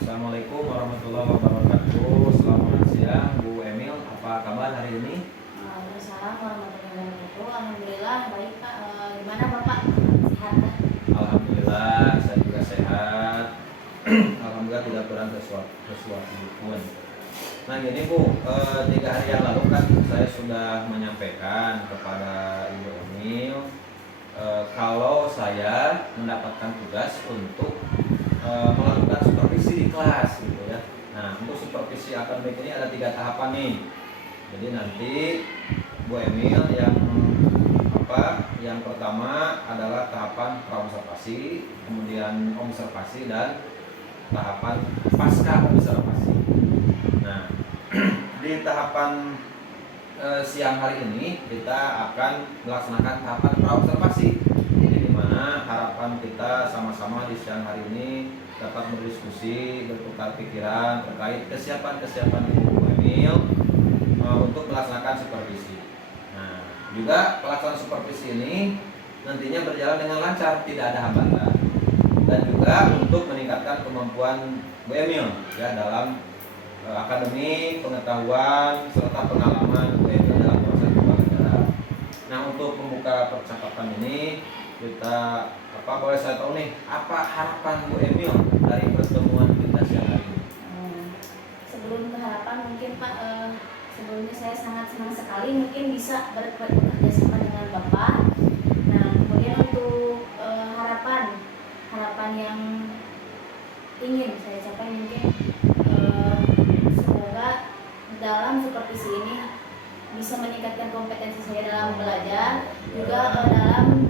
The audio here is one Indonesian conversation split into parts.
Assalamualaikum warahmatullahi wabarakatuh. Selamat siang Bu Emil, apa kabar hari ini? Waalaikumsalam warahmatullahi wabarakatuh. Alhamdulillah baik Pak. Gimana Bapak? Sehat kan? Alhamdulillah saya juga sehat. Alhamdulillah tidak kurang sesuatu pun. Nah gini Bu, 3 hari yang lalu kan saya sudah menyampaikan kepada Ibu Emil kalau saya mendapatkan tugas untuk melakukan supervisi di kelas gitu ya. Nah untuk supervisi akademik ini ada 3 tahapan nih. Jadi nanti Bu Emil yang pertama adalah tahapan praobservasi, kemudian observasi dan tahapan pasca observasi. Nah di tahapan siang hari ini kita akan melaksanakan tahapan praobservasi. Jadi di mana harapan kita sama-sama di siang hari ini dapat berdiskusi, bertukar pikiran terkait kesiapan Ibu Emil untuk melaksanakan supervisi. Nah, juga pelaksanaan supervisi ini nantinya berjalan dengan lancar, tidak ada hambatan. Dan juga untuk meningkatkan kemampuan Bu Emil ya dalam akademik, pengetahuan serta pengalaman Bu Emil dalam proses pembelajaran. Nah, untuk membuka percakapan ini kita boleh saya tahu nih, apa harapan Bu Emil dari pertemuan kita siang hari ini? Sebelum ke harapan mungkin Pak, sebelumnya saya sangat senang sekali mungkin bisa bekerja sama dengan Bapak. Nah, kemudian untuk harapan yang ingin saya capai mungkin semoga dalam supervisi ini bisa meningkatkan kompetensi saya dalam belajar, juga dalam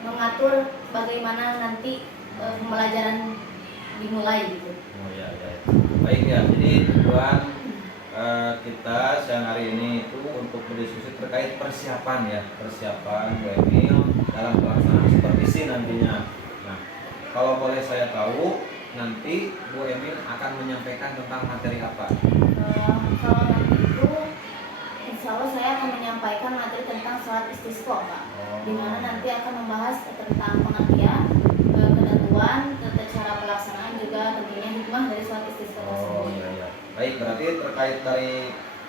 mengatur bagaimana nanti pembelajaran dimulai gitu. Oh ya. Baik ya. Jadi tujuan kita siang hari ini itu untuk berdiskusi terkait persiapan Bu Emil dalam pelaksanaan supervisi nantinya. Nah, kalau boleh saya tahu nanti Bu Emil akan menyampaikan tentang materi apa? Kalau nanti itu insya Allah saya akan menyampaikan materi tentang sholat istisqa Pak, di mana nanti akan membahas tentang pengertian, ketentuan, tata cara pelaksanaan, juga tentunya hikmah dari sholat istisqa tersebut. Iya. Baik, berarti terkait dari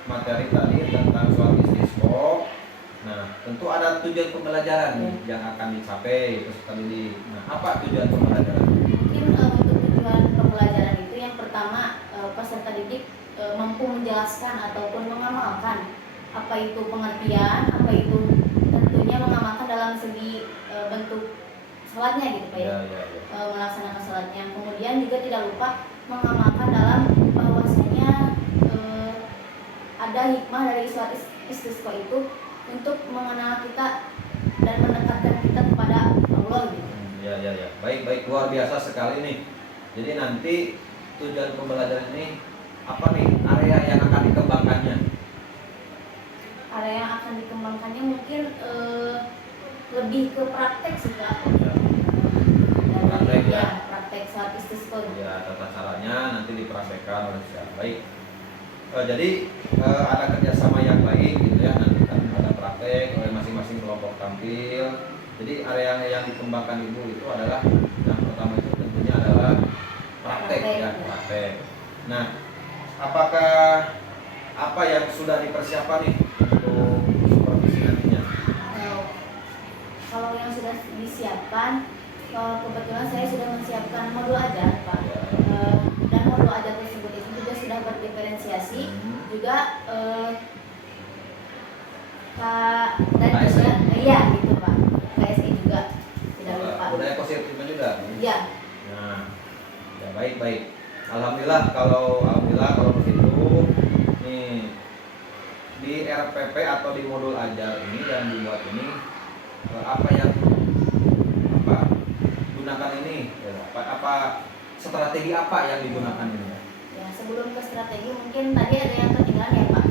materi tadi tentang sholat istisqa. Nah, tentu ada tujuan pembelajaran nih yang akan dicapai peserta didik. Nah, apa tujuan pembelajaran? Mungkin untuk tujuan pembelajaran itu yang pertama, peserta didik mampu menjelaskan ataupun mengamalkan apa itu pengertian, apa itu tentunya mengamalkan dalam segi bentuk sholatnya gitu Pak ya. Melaksanakan sholatnya. Kemudian juga tidak lupa mengamalkan dalam bahwasanya ada hikmah dari sholat istisqa itu untuk mengenal kita dan mendekatkan kita kepada Allah gitu. Ya. Baik, luar biasa sekali nih. Jadi nanti tujuan pembelajaran ini apa nih? Area yang akan dikembangkannya? Area yang akan dikembangkannya mungkin lebih ke praktek sih Pak. Praktek ya. Praktek sholat istisqa. Ya, tata caranya nanti dipraktekkan oleh siapa. Baik. Jadi ada kerjasama yang baik gitu ya. Nanti kan ada praktek oleh masing-masing kelompok tampil. Jadi area yang dikembangkan Ibu itu adalah yang pertama itu tentunya adalah praktek. Nah, apakah apa yang sudah dipersiapkan nih untuk supervisi nantinya? Kalau yang sudah disiapkan, kebetulan saya sudah menyiapkan modul ajar Pak. Dan modul ajar tersebut itu juga sudah berdiferensiasi, juga dan juga iya gitu Pak. KSI juga tidak lupa. Budaya positifnya juga. Iya. Nah, ya baik. Alhamdulillah kalau begitu nih di RPP atau di modul ajar ini yang dibuat ini gunakan ini strategi apa yang digunakan ini? Ya, sebelum ke strategi mungkin tadi ada yang ketinggalan ya Pak.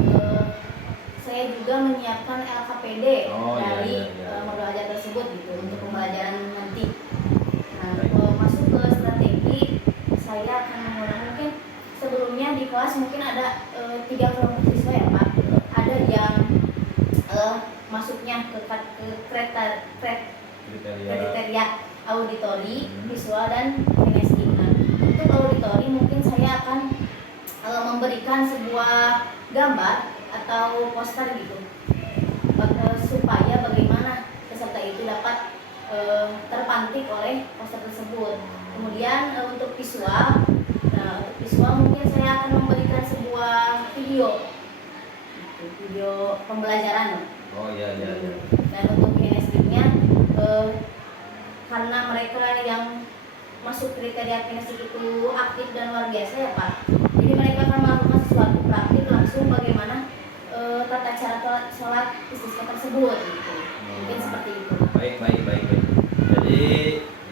Saya juga menyiapkan LKPD dari modul ajar tersebut gitu untuk pembelajaran nanti. Nah, masuk ke strategi, saya akan menggunakan mungkin sebelumnya di kelas mungkin ada 3 kelompok siswa ya Pak. Ada yang masuknya ke kriteria auditori, visual, dan kinestetik. memberikan sebuah gambar atau poster gitu, supaya bagaimana peserta itu dapat terpantik oleh poster tersebut. Kemudian untuk visual, untuk visual mungkin saya akan memberikan sebuah video pembelajaran. Oh iya. Dan untuk kinestiknya, karena mereka yang masuk kriteria kinestik itu aktif dan luar biasa ya Pak, jadi mereka akan melakukan sesuatu praktik langsung bagaimana tata cara sholat istisqa tersebut gitu. Mungkin seperti itu. Baik. Jadi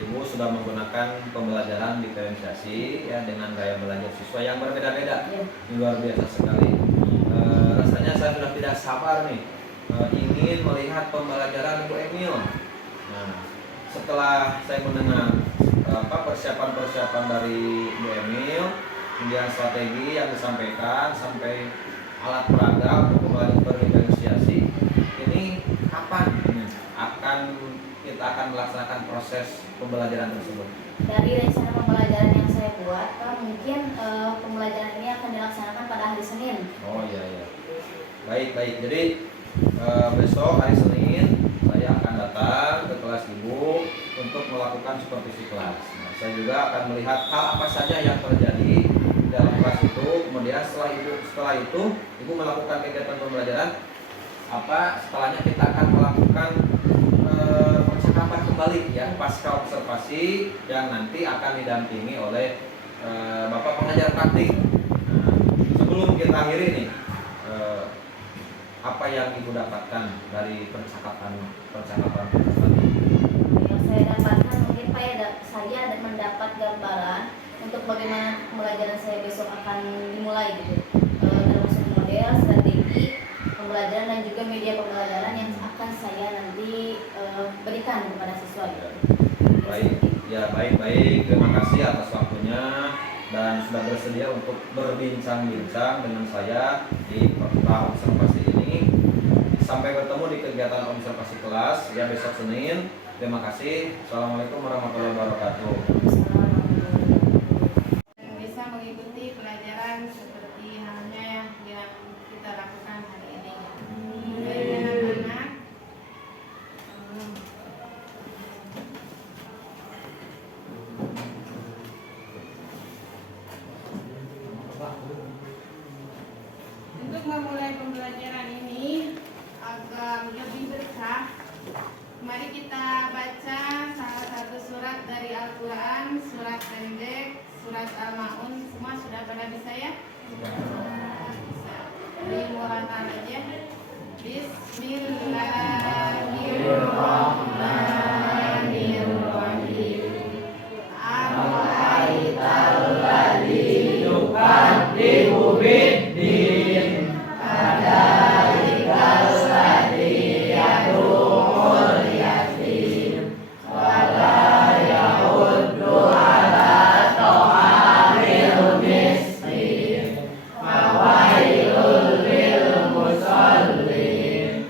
Ibu sudah menggunakan pembelajaran diferensiasi ya dengan gaya belajar siswa yang berbeda-beda. Ya. Luar biasa sekali. Rasanya saya sudah tidak sabar nih ingin melihat pembelajaran Bu Emil. Nah, setelah saya mendengar persiapan dari Bu Emil, kemudian strategi yang disampaikan sampai alat peraga untuk pembelajaran berdiferensiasi, ini kapan kita akan melaksanakan proses pembelajaran tersebut? Dari rencana pembelajaran yang saya buat, mungkin pembelajaran ini akan dilaksanakan pada hari Senin. Oh iya. Baik. Jadi besok hari Senin saya akan datang ke kelas Ibu untuk melakukan supervisi kelas. Nah, saya juga akan melihat hal apa saja yang terjadi dalam kelas itu. Kemudian setelah itu Ibu melakukan kegiatan pembelajaran. Setelahnya kita akan melakukan percakapan kembali ya pasca observasi yang nanti akan didampingi oleh Bapak pengajar praktik. Nah, sebelum kita akhiri nih, apa yang Ibu dapatkan dari percakapan tadi? Yang saya dapatkan mungkin Pak ya, saya mendapat gambaran untuk bagaimana pembelajaran saya besok akan dimulai gitu, termasuk model, strategi pembelajaran dan juga media pembelajaran yang akan saya nanti berikan kepada siswa gitu. Baik. Terima kasih atas waktunya dan sudah bersedia untuk berbincang-bincang dengan saya di peserta observasi ini. Sampai bertemu di kegiatan observasi kelas ya besok Senin. Terima kasih. Assalamualaikum warahmatullahi wabarakatuh. Bisa mengikuti pelajaran seperti halnya yang kita lakukan hari ini. Baik anak-anak. Untuk memulai pembelajaran ini agar lebih berkah, mari kita baca salah satu surat dari Al-Quran, surat pendek, surat Al-Ma'un. Semua sudah pada bisa ya? Bisa. Dimulai aja. Bismillahirrahmanirrahim. Ar-ra'aitalladzi yukadzibu bid-din fadzalika alladzi yad'ul yatim wa la yahuddu ala ta'amil miskin fawailul lil musallin.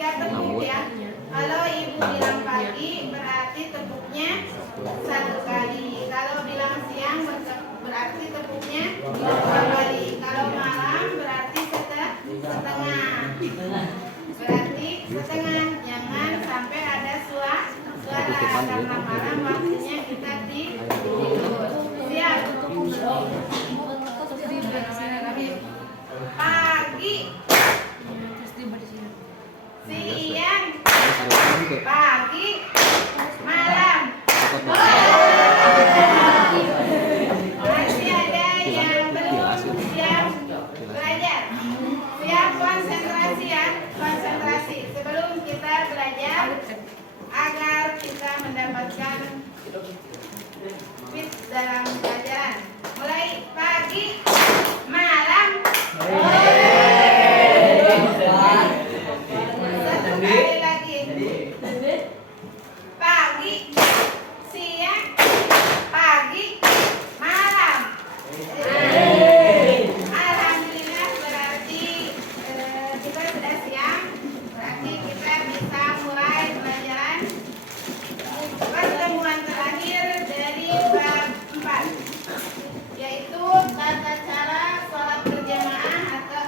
3 tepuk ya. Kalau ibu bilang pagi berarti tepuknya 1 kali. Kalau bilang siang berarti tepuknya 2 kali. Kalau malam berarti setengah. Berarti setengah. Jangan sampai ada suara karena malam waktunya kita tidur. Siap. Pagi, siang, pagi, malam. Masih ada yang belum siap belajar. Siap konsentrasi ya, konsentrasi sebelum kita belajar agar kita mendapatkan fit dalam pelajaran. Mulai pagi, malam. Satu kali lagi. Pagi, siang, pagi, malam. Alhamdulillah berarti kita sudah siap. Berarti kita bisa mulai pelajaran pertemuan terakhir dari bab 4, yaitu tata cara sholat berjamaah atau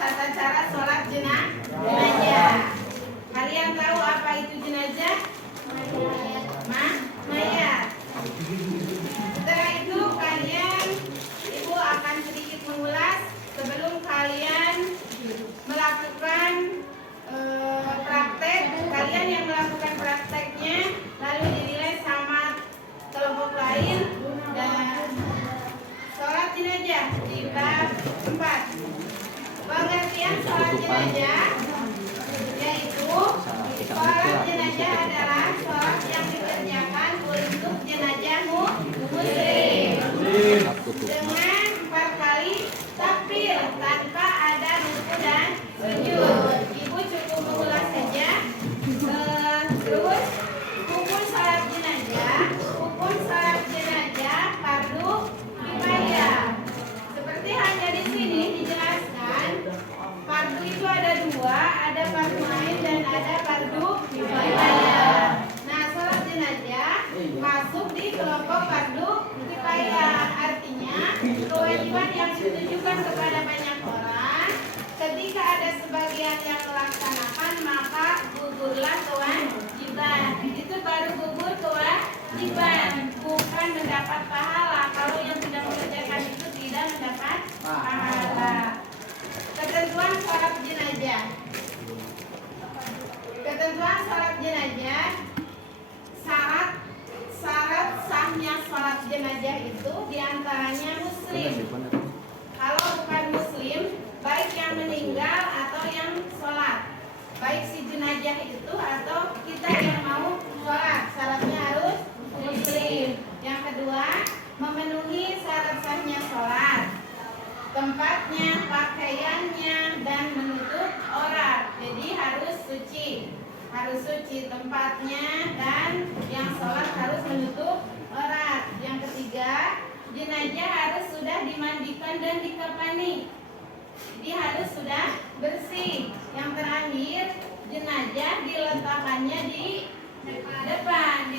tata cara sholat jenazah. Kalian tahu apa itu jenazah? Mayat. Setelah itu ibu akan sedikit mengulas sebelum kalian melakukan praktek. Kalian yang melakukan prakteknya lalu dinilai sama kelompok lain dan sholat jenazah di bab 4. Pengertian sholat jenazah yaitu sholat jenazah adalah sholat yang dikerjakan untuk jenazah muslim dengan 4 kali takbir tanpa ada ruku dan sujud. Ibu cukup mengulas saja. Terus hukum sholat jenazah fardu kifayah. Seperti hanya di sini dijelaskan, fardu itu ada 2, ada fardu ain dan ada fardu kifayah. Nah, sholat jenazah masuk di kelompok fardu kifayah. Artinya kewajiban yang ditujukan kepada banyak orang. Ketika ada sebagian yang melaksanakan, maka gugurlah kewajiban. Itu baru gugur kewajiban, bukan mendapat pahala. Kalau yang tidak mengerjakan itu tidak mendapat pahala. Ketentuan sholat jenazah. Ketentuan sholat jenazah, syarat sahnya sholat jenazah itu diantaranya muslim. Kalau bukan muslim, baik yang meninggal atau yang sholat, baik si jenazah itu atau kita yang mau sholat, syaratnya harus muslim. Yang kedua, memenuhi syarat sahnya sholat, tempatnya, pakaiannya, dan menutup aurat. Jadi harus suci tempatnya, dan yang sholat harus menutup aurat. Yang ketiga, jenazah harus sudah dimandikan dan dikafani. Jadi harus sudah bersih. Yang terakhir, jenazah diletakkannya di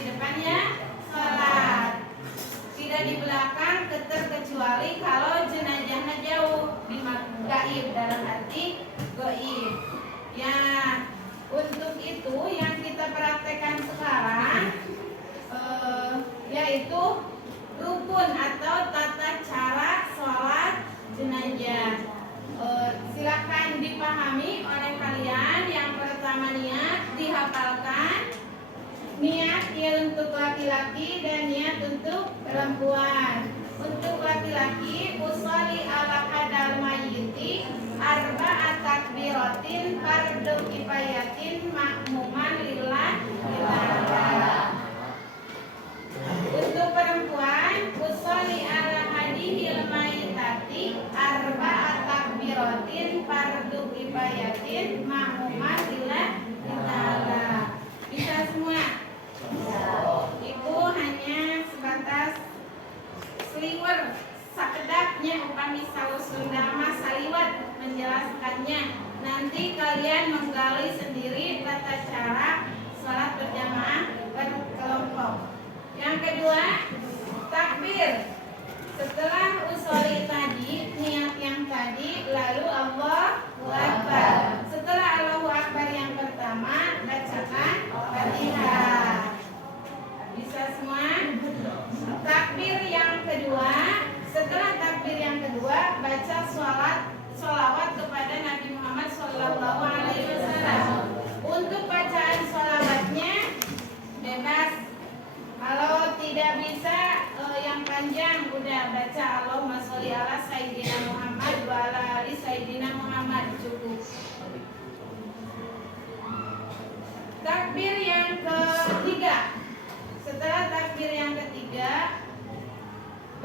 depannya sholat, tidak di belakang, kecuali kalau jenazahnya jauh, di gaib, dalam arti gaib. Ya, untuk itu yang kita praktekkan sekarang yaitu rukun atau tata cara sholat jenazah. Silakan dipahami oleh kalian. Yang pertama, niat dihafalkan. Niat ya untuk laki-laki dan niat untuk perempuan. Untuk laki-laki, usolli ala hadal mayyiti arba'at takbiratin fardu kifayatin makmuman lillah. Untuk perempuan, usolli ala hadihil mayyitati arba'at takbiratin fardu kifayatin makmuman lillah. Bisa semua? Ibu hanya sebatas seliwer sakedapnya upami saus Sunda mas saliwat menjelaskannya. Nanti kalian menggali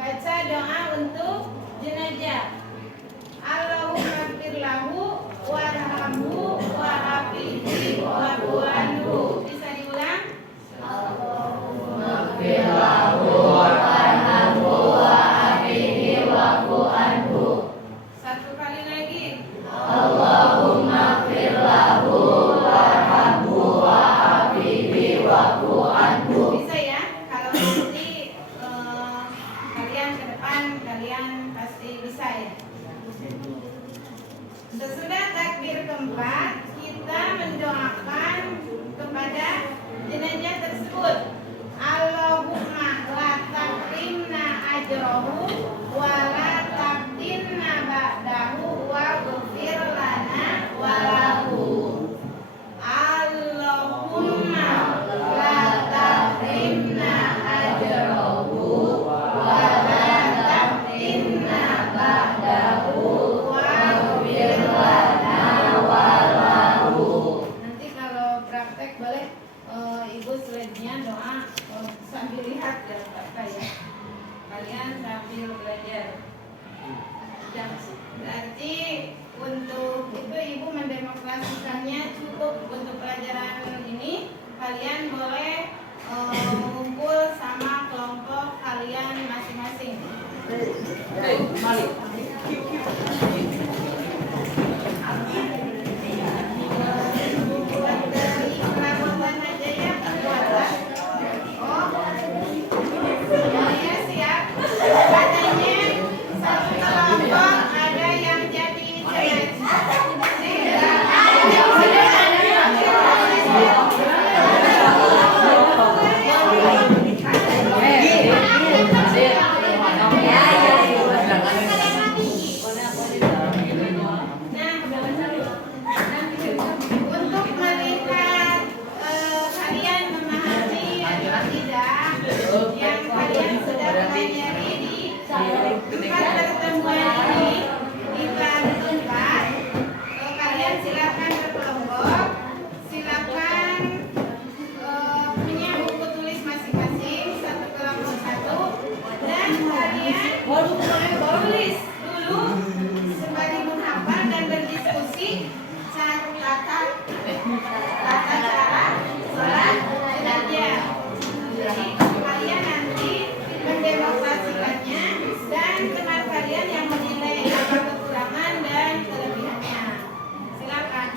baca doa untuk jenazah. Allahumma ighfir lahu warhamhu wa'afihi wa'fu anhu. Bisa diulang? Allahumma ighfir lahu warhamhu wa'afihi wa'fu anhu. Satu kali lagi. Allahumma ighfir lahu warhamhu wa'afihi wa'fu anhu. Bisa ya? Kalau nanti kalian ke depan kalian pasti bisa ya. Sesudah takbir keempat, kita mendoakan kepada jenazah tersebut. Allahumma la tahrimna ajrohu wa la taftinna ba'dahu wa ghfir lana wa lahu. Allahumma la tahrimna ajrohu wa la taftinna ba'dahu wa ghfir lana wa lahu. Nanti kalau praktek boleh ibu slide-nya doa sambil lihat ya Pak ya. Kalian sambil belajar. Berarti untuk itu ibu mendemokrasikannya cukup untuk pelajaran ini. Kalian boleh ngumpul sama kelompok kalian masing-masing. Buat dari perabotan aja ya, buatlah. Oh ya siap. Katanya satu kelompok ada yang jadi jenazah. Untuk melihat kalian memahami atau tidak yang kalian sudah pelajari di tempat pertemuan ini, di tempat kalian silakan berkelompok, silakan punya buku tulis masing-masing, satu kelompok satu, dan kalian tulis dulu sembari menghafal dan berdiskusi tata cara sholat jenazah. Jadi kalian nanti mendemokrasikannya dan teman kalian yang menilai apa kekurangan dan kelebihannya. Silakan.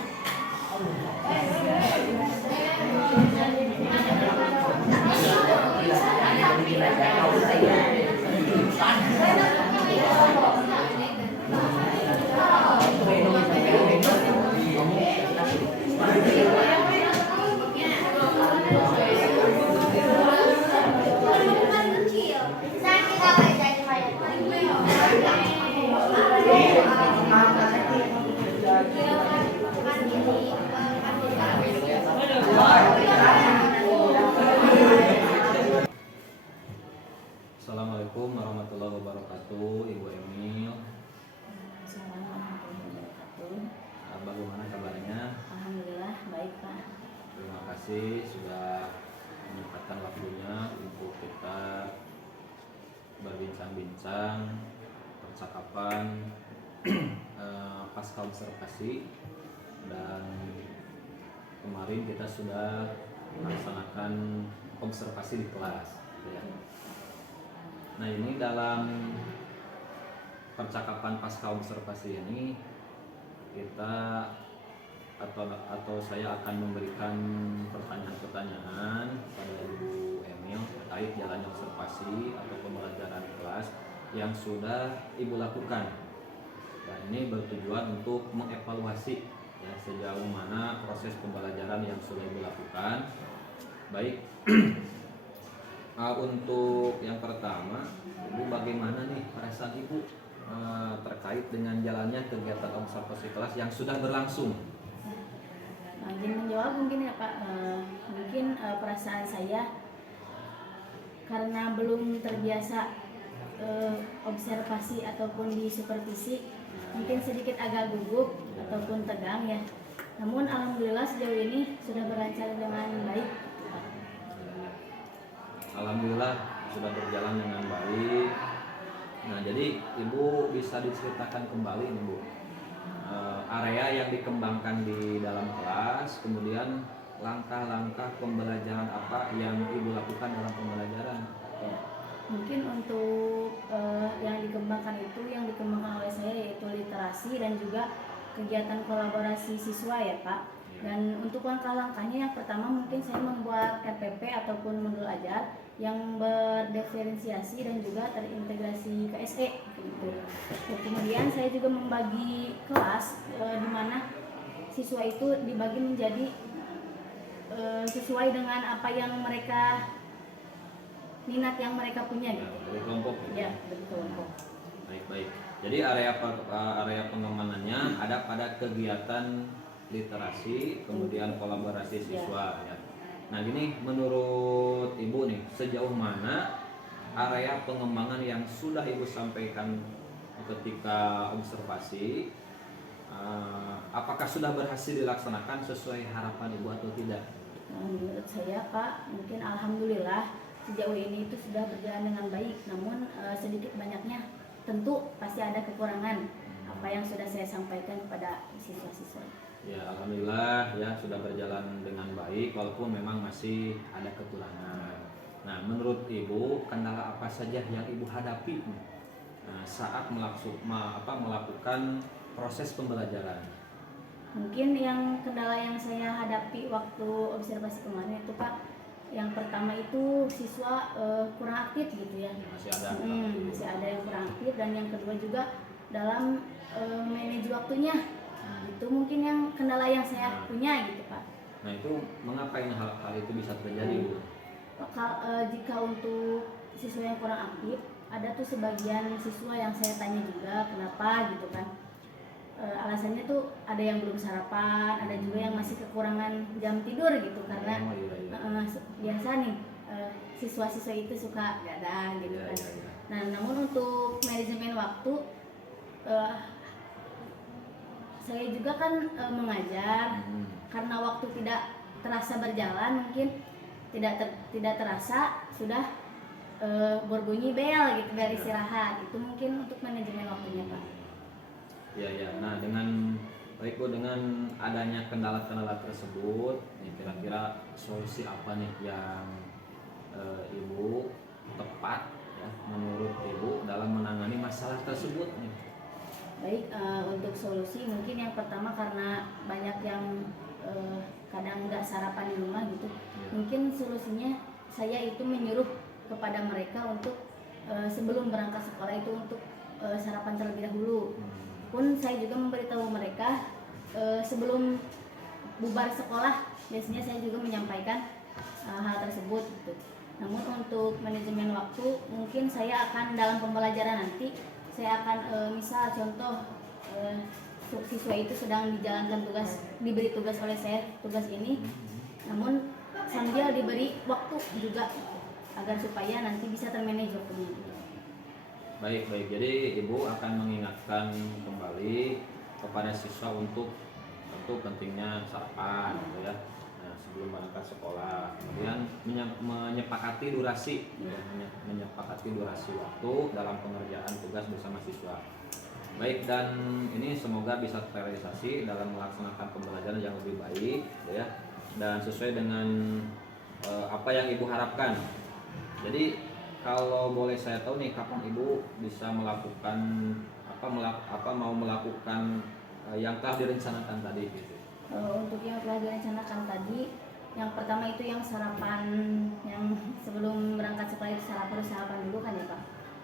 Assalamualaikum warahmatullahi wabarakatuh, Ibu Emil. Bagaimana kabarnya? Alhamdulillah baik Pak. Terima kasih sudah menyempatkan waktunya untuk kita berbincang-bincang percakapan pasca observasi, dan kemarin kita sudah melaksanakan observasi di kelas ya. Nah, ini dalam percakapan pasca observasi ini kita atau saya akan memberikan pertanyaan-pertanyaan pada Ibu Emil terkait jalannya observasi atau pembelajaran kelas yang sudah Ibu lakukan. Dan ini bertujuan untuk mengevaluasi ya sejauh mana proses pembelajaran yang sudah Ibu lakukan. Baik. Untuk yang pertama, Ibu bagaimana nih perasaan Ibu terkait dengan jalannya kegiatan observasi kelas yang sudah berlangsung? Izin menjawab mungkin ya Pak. Mungkin perasaan saya karena belum terbiasa observasi ataupun di supervisi, mungkin sedikit agak gugup ataupun tegang ya. Namun alhamdulillah sejauh ini sudah berlancar dengan baik. Alhamdulillah sudah berjalan dengan baik. Nah, jadi Ibu bisa diceritakan kembali nih Bu, area yang dikembangkan di dalam kelas, kemudian langkah-langkah pembelajaran apa yang Ibu lakukan dalam pembelajaran. Ya. Mungkin untuk yang dikembangkan oleh saya yaitu literasi dan juga kegiatan kolaborasi siswa ya Pak. Dan untuk langkah-langkahnya yang pertama mungkin saya membuat RPP ataupun modul ajar yang berdiferensiasi dan juga terintegrasi KSE gitu. Kemudian saya juga membagi kelas di mana siswa itu dibagi menjadi sesuai dengan apa yang mereka minat yang mereka punya gitu. Dari kelompok. Ya, dari kelompok. Baik. Jadi area pengembangannya ada pada kegiatan literasi, kemudian kolaborasi siswa ya. Nah, gini menurut Ibu nih, sejauh mana area pengembangan yang sudah Ibu sampaikan ketika observasi, apakah sudah berhasil dilaksanakan sesuai harapan Ibu atau tidak? Menurut saya Pak, mungkin alhamdulillah sejauh ini itu sudah berjalan dengan baik. Namun sedikit banyaknya tentu pasti ada kekurangan apa yang sudah saya sampaikan kepada siswa-siswa. Ya, alhamdulillah ya sudah berjalan dengan baik walaupun memang masih ada kekurangan. Nah, menurut Ibu kendala apa saja yang Ibu hadapi saat melakukan proses pembelajaran? Mungkin yang kendala yang saya hadapi waktu observasi kemarin itu Pak, yang pertama itu siswa kurang aktif gitu ya. Masih ada yang kurang aktif, dan yang kedua juga dalam manage waktunya. Itu mungkin yang kendala yang saya punya gitu Pak. Nah, itu mengapa ini hal itu bisa terjadi Bu? Jika untuk siswa yang kurang aktif, ada tuh sebagian siswa yang saya tanya juga kenapa gitu kan. Alasannya tuh ada yang belum sarapan, ada juga yang masih kekurangan jam tidur gitu karena biasa nih siswa-siswa itu suka gadang gitu kan. Nah, namun untuk manajemen waktu saya juga kan mengajar karena waktu tidak terasa berjalan, mungkin tidak terasa sudah berbunyi bel gitu, bel istirahat. Itu mungkin untuk manajemen waktunya Pak. Ya. Nah, dengan adanya kendala-kendala tersebut, kira-kira solusi apa nih yang Ibu tepat ya menurut Ibu dalam menangani masalah tersebut nih? Baik, untuk solusi mungkin yang pertama karena banyak yang kadang nggak sarapan di rumah gitu. Mungkin solusinya saya itu menyuruh kepada mereka untuk sebelum berangkat sekolah itu untuk sarapan terlebih dahulu. Pun saya juga memberitahu mereka sebelum bubar sekolah, biasanya saya juga menyampaikan hal tersebut gitu. Namun untuk manajemen waktu mungkin saya akan dalam pembelajaran nanti saya akan misal contoh siswa itu sedang dijalankan diberi tugas oleh saya tugas ini, namun sambil diberi waktu juga agar supaya nanti bisa termanage waktunya. Baik. Jadi Ibu akan mengingatkan kembali kepada siswa untuk tentu pentingnya sarapan gitu ya. Nah, sebelum berangkat sekolah, kemudian menyepakati durasi waktu dalam pengerjaan tugas bersama siswa. Baik, dan ini semoga bisa terrealisasi dalam melaksanakan pembelajaran yang lebih baik ya, dan sesuai dengan apa yang Ibu harapkan. Jadi kalau boleh saya tahu nih, kapan Ibu bisa melakukan mau melakukan yang telah direncanakan tadi gitu? Untuk yang telah direncanakan tadi, yang pertama itu yang sarapan, yang sebelum berangkat sekolah itu sarapan dulu kan ya Pak.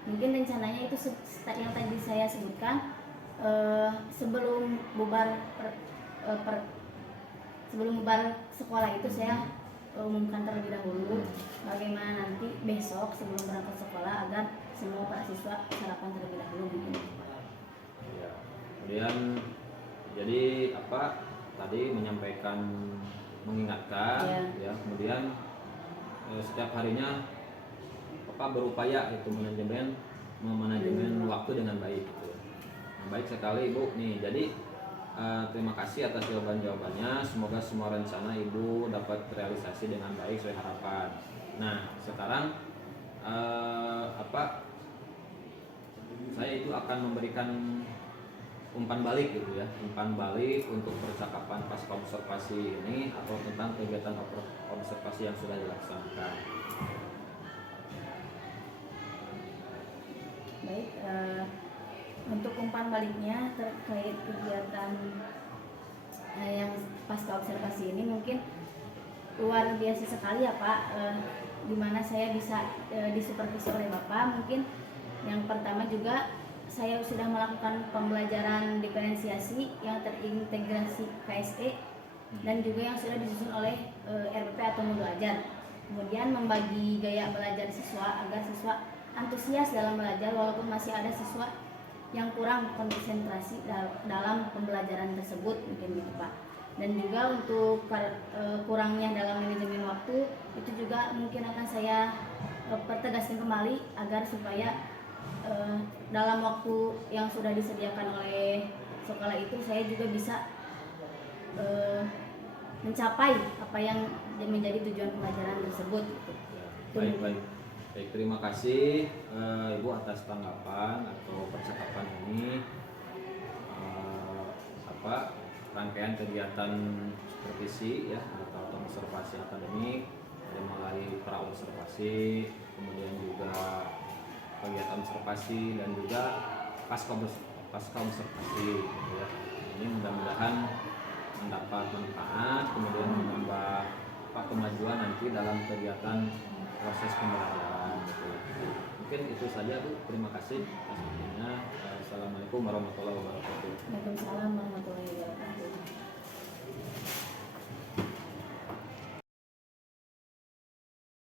Mungkin rencananya itu yang tadi saya sebutkan, sebelum bubar sekolah itu saya umumkan terlebih dahulu bagaimana nanti besok sebelum berangkat sekolah agar semua para siswa sarapan terlebih dahulu mungkin. Ya. Kemudian jadi tadi mengingatkan ya, kemudian setiap harinya berupaya itu manajemen waktu dengan baik gitu. Nah, baik sekali Ibu nih. Jadi terima kasih atas jawabannya. Semoga semua rencana Ibu dapat terrealisasi dengan baik sesuai harapan. Nah, sekarang saya itu akan memberikan umpan balik gitu ya, umpan balik untuk percakapan pasca observasi ini atau tentang kegiatan observasi yang sudah dilaksanakan. Baik, untuk umpan baliknya terkait kegiatan yang pasca observasi ini mungkin luar biasa sekali ya Pak, di mana saya bisa disupervisi oleh Bapak. Mungkin yang pertama juga saya sudah melakukan pembelajaran diferensiasi yang terintegrasi KSE dan juga yang sudah disusun oleh RPP atau modul ajar. Kemudian membagi gaya belajar siswa agar siswa antusias dalam belajar walaupun masih ada siswa yang kurang konsentrasi dalam pembelajaran tersebut, mungkin gitu Pak. Dan juga untuk kurangnya dalam manajemen waktu itu juga mungkin akan saya pertegaskan kembali agar supaya dalam waktu yang sudah disediakan oleh sekolah itu saya juga bisa mencapai apa yang menjadi tujuan pembelajaran tersebut. Baik. Terima kasih Ibu atas tanggapan atau percakapan ini. Rangkaian kegiatan supervisi ya atau observasi akademik, ada mulai pra observasi, kemudian juga kegiatan observasi dan juga pasca observasi gitu ya. Ini mudah-mudahan mendapat manfaat, kemudian menambah kemajuan nanti dalam kegiatan proses pembelajaran gitu. Mungkin itu saja Bu, terima kasih atas waktunya. Assalamualaikum warahmatullahi wabarakatuh. Waalaikumsalam warahmatullahi wabarakatuh.